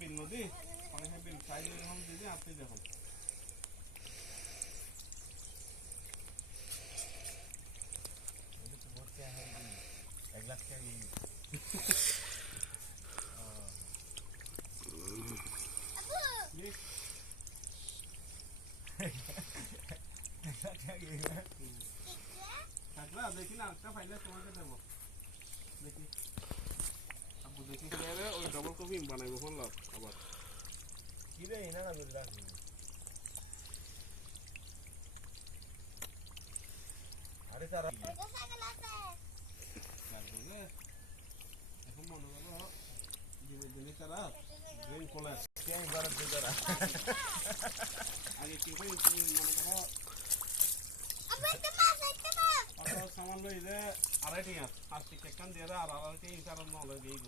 বিল নদী অনেক বিল সাইজ এরকম দিদি আপনি দেখুন এক লাখ টাকা দেখি না একটা ফাইলে তোমাকে দেবো দেখি আব্বু দেখি ওই ডবল কপি বানাইবো কোন লাভ আবার কি রে না করে রাখবি আরে তারা এখন মনে করো জিনিস তারা ড্রিঙ্ক কলেজ কে বারো দিদারা আগে কি হয় মনে করো সামান লইলে আড়াইটি প্লাস্টিক একখান দিয়ে আর আড়াইটি হিসাবে নলে দিয়ে